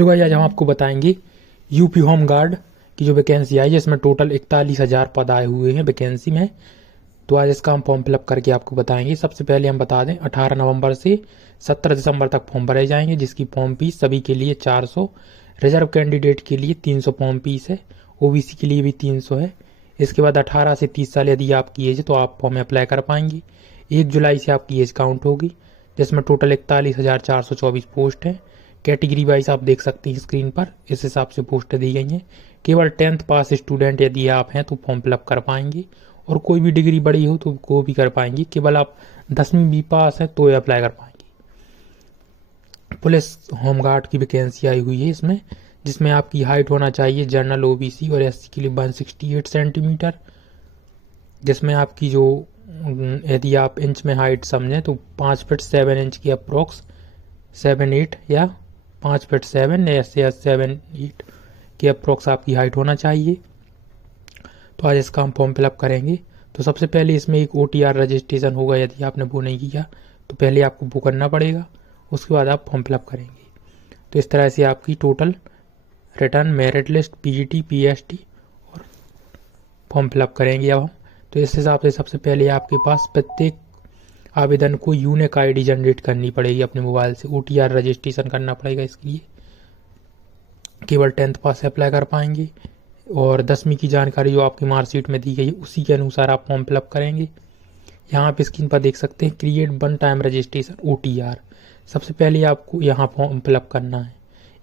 Hello भाई, आज हम आपको बताएंगे यूपी होम गार्ड की जो वैकेंसी आई है, जिसमें टोटल 41,000 पद आए हुए हैं वैकेंसी में। तो आज इसका हम फॉर्म फिलअप करके आपको बताएंगे। सबसे पहले हम बता दें 18 नवंबर से 17 दिसंबर तक फॉर्म भरे जाएंगे, जिसकी फॉर्म फीस सभी के लिए 400, रिजर्व कैंडिडेट के लिए 300 फॉर्म फीस है, ओबीसी के लिए भी 300 है। इसके बाद 18 से 30 साल यदि आपकी एज है तो आप फॉर्म अप्लाई कर पाएंगे। 1 जुलाई से आपकी एज काउंट होगी, जिसमें टोटल 41,424 पोस्ट है। कैटेगरी वाइज आप देख सकते हैं स्क्रीन पर, इस हिसाब से पोस्टें दी गई हैं। केवल 10th पास स्टूडेंट यदि आप हैं तो फॉर्म फिलअप कर पाएंगे, और कोई भी डिग्री बड़ी हो तो वो भी कर पाएंगे। केवल आप 10वीं भी पास है तो अप्लाई कर पाएंगे। पुलिस होमगार्ड की वैकेंसी आई हुई है इसमें, जिसमें आपकी हाइट होना चाहिए जनरल, ओबीसी और एससी के लिए 168 सेंटीमीटर, जिसमें आपकी जो यदि आप इंच में हाइट समझें तो 5 फीट 7 इंच की अप्रोक्स 7-8 या 5 फीट 7 या 7-8 की अप्रोक्स आपकी हाइट होना चाहिए। तो आज इसका हम फॉर्म फिलअप करेंगे। तो सबसे पहले इसमें एक OTR रजिस्ट्रेशन होगा, यदि आपने वो नहीं किया तो पहले आपको वो करना पड़ेगा, उसके बाद आप फॉर्म फिलअप करेंगे। तो इस तरह से आपकी total return, merit list, PGT, PST और फॉर्म फिलअप करेंगे अब हम। तो इस हिसाब से सबसे पहले आपके पास प्रत्येक आवेदन को यूनिक ID जनरेट करनी पड़ेगी अपने मोबाइल से। OTR रजिस्ट्रेशन करना पड़ेगा, इसके लिए केवल 10th पास अप्लाई कर पाएंगे, और 10वीं की जानकारी जो आपकी मार्कशीट में दी गई है उसी के अनुसार आप फॉर्म फिलअप करेंगे। यहाँ आप स्क्रीन पर देख सकते हैं create one time registration OTR। सबसे पहले आपको यहाँ फॉर्म फिलअप करना है।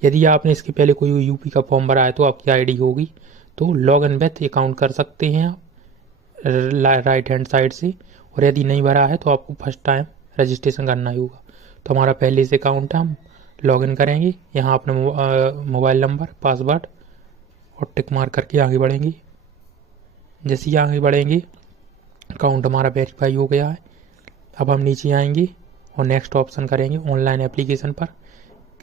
यदि आपने इसके पहले कोई यूपी का फॉर्म भरा है तो आपकी ID होगी, तो लॉग इन विथ अकाउंट कर सकते हैं आप राइट हैंड साइड से, और यदि नहीं भरा है तो आपको फर्स्ट टाइम रजिस्ट्रेशन करना ही होगा। तो हमारा पहले से अकाउंट है, हम लॉगिन करेंगे। यहाँ अपने मोबाइल नंबर, पासवर्ड और टिक मार करके आगे बढ़ेंगे। जैसे ही आगे बढ़ेंगे अकाउंट हमारा वेरीफाई हो गया है। अब हम नीचे आएंगे और नेक्स्ट ऑप्शन करेंगे ऑनलाइन एप्लीकेशन पर।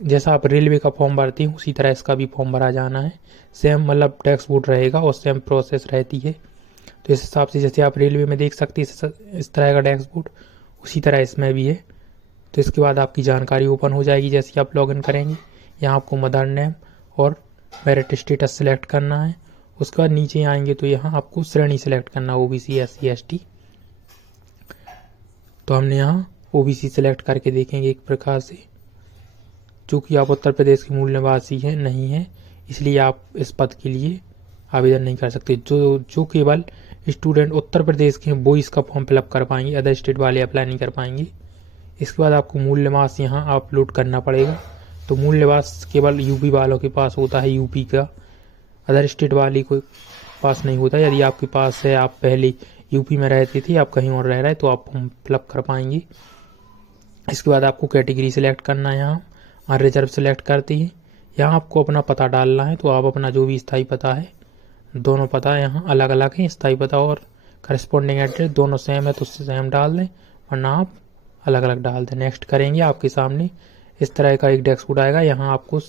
जैसा आप रेलवे का फॉर्म भरते हैं उसी तरह इसका भी फॉर्म भरा जाना है। सेम मतलब टैक्स बोर्ड रहेगा और सेम प्रोसेस रहती है। तो इस हिसाब से जैसे आप रेलवे में देख सकते हैं इस तरह का डैशबोर्ड, उसी तरह इसमें भी है। तो इसके बाद आपकी जानकारी ओपन हो जाएगी जैसे ही आप लॉगिन करेंगे। यहाँ आपको मदर नेम और मेरिट स्टेटस सिलेक्ट करना है। उसके बाद नीचे आएंगे तो यहाँ आपको श्रेणी सिलेक्ट करना है, OBC, SC, ST। तो हमने यहाँ OBC सिलेक्ट करके देखेंगे एक प्रकार से। चूँकि आप उत्तर प्रदेश के मूल निवासी हैं नहीं है, इसलिए आप इस पद के लिए आवेदन नहीं कर सकते। जो केवल स्टूडेंट उत्तर प्रदेश के हैं वो इसका फॉर्म फिलअप कर पाएंगे, अदर स्टेट वाले अप्लाई नहीं कर पाएंगे। इसके बाद आपको मूल निवास यहाँ अपलोड करना पड़ेगा। तो मूल निवास केवल यूपी वालों के पास होता है, यूपी का, अदर स्टेट वाले को पास नहीं होता। यदि आपके पास है, आप पहले यूपी में रहते थे, आप कहीं और रह रहे तो आप फॉर्म फिलअप कर पाएंगे। इसके बाद आपको कैटेगरी सिलेक्ट करना है। यहाँ रिजर्व सिलेक्ट करते हैं। यहाँ आपको अपना पता डालना है, तो आप अपना जो भी स्थायी पता है, दोनों पता यहाँ अलग अलग हैं, स्थायी पता और करस्पॉन्डिंग एड्रेस दोनों सेम है तो उससे सेम डाल दें, वरना आप अलग अलग डाल दें। नेक्स्ट करेंगे, आपके सामने इस तरह का एक डैशबोर्ड आएगा। यहाँ आपको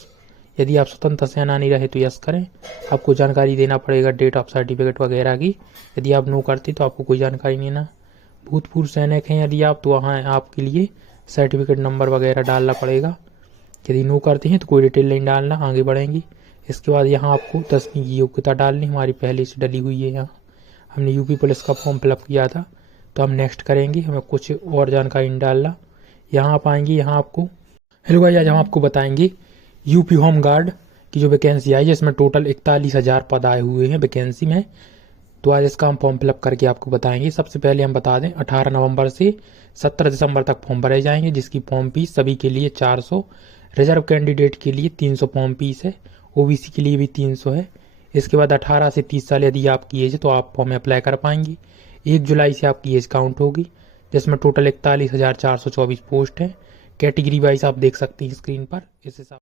यदि आप स्वतंत्र सेनानी रहे तो यस करें, आपको जानकारी देना पड़ेगा डेट ऑफ सर्टिफिकेट वगैरह की। यदि आप नो करते तो आपको कोई जानकारी नहीं देना। भूतपूर्व सैनिक हैं यदि आप, तो वहाँ आपके लिए सर्टिफिकेट नंबर वगैरह डालना पड़ेगा। यदि नो करते हैं तो कोई डिटेल नहीं डालना, आगे बढ़ेंगे। इसके बाद यहाँ आपको 10वीं की योग्यता डालनी, हमारी पहले से डली हुई है। यहाँ हमने यूपी पुलिस का फॉर्म फिलअप किया था, तो हम नेक्स्ट करेंगे। हमें कुछ और जानकारी नहीं डालना। यहाँ आप आएंगे, यहाँ आपको हेलो भाई, आज हम आपको बताएंगे यूपी होम गार्ड की जो वैकेंसी आई है, जिसमें टोटल 41,000 पद आए हुए हैं वैकेंसी में। तो आज इसका हम फॉर्म फिलअप करके आपको बताएंगे। सबसे पहले हम बता दें 18 नवंबर से 17 दिसंबर तक फॉर्म भरे जाएंगे, जिसकी फॉर्म फीस सभी के लिए 400, रिजर्व कैंडिडेट के लिए 300 फॉर्म फीस है, OBC के लिए भी 300 है। इसके बाद 18 से 30 साल यदि आपकी एज है तो आप फॉर्म अप्लाई कर पाएंगे। 1 जुलाई से आपकी एज काउंट होगी, जिसमें टोटल 41,424 पोस्ट है। कैटेगरी वाइज आप देख सकते हैं स्क्रीन पर, इस हिसाब